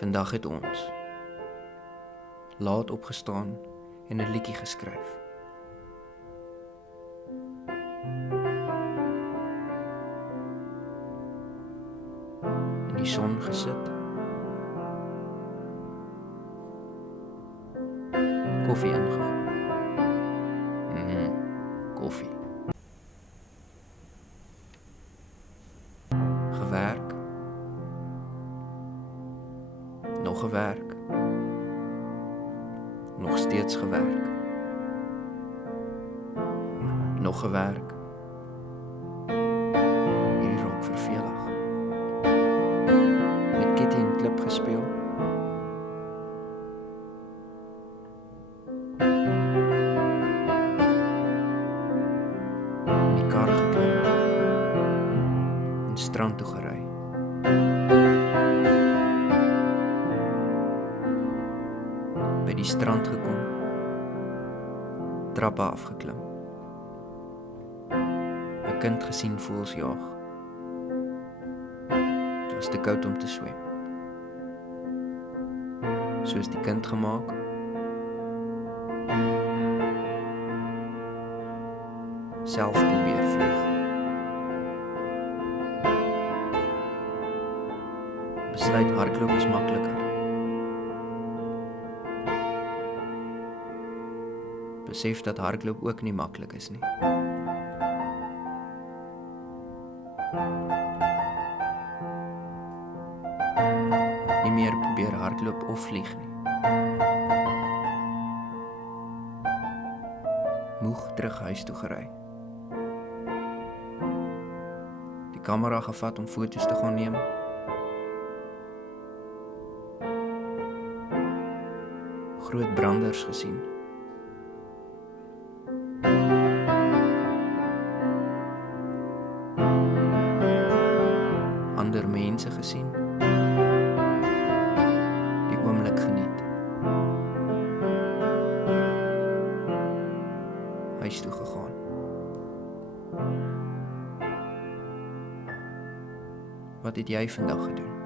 Vandag het ons laat opgestaan en 'n liedjie geskryf. In die son gesit, koffie ingegooi. Koffie. Gewerk. Nog gewerk. Nog steeds gewerk. Nog gewerk. Hierdie raak vervelig. Met Kitty en klip gespeel. In die kar geklim. En strand toe gery. By die strand gekom, trappe afgeklim, 'n kind gesien voëls jaag. Dit was te koud om te swem. Soos die kind gemaak, self probeer vlieg. Besluit hardloop is makliker. Besef dat hardloop ook nie maklik is nie. Nie meer probeer hardloop of vlieg nie. Moeg terug huis toe gery. Die kamera gevat om foto's te gaan neem. Groot branders gesien. Ander mense gesien. Die oomblik geniet. Huis toe gegaan. Wat het jy vandag gedoen?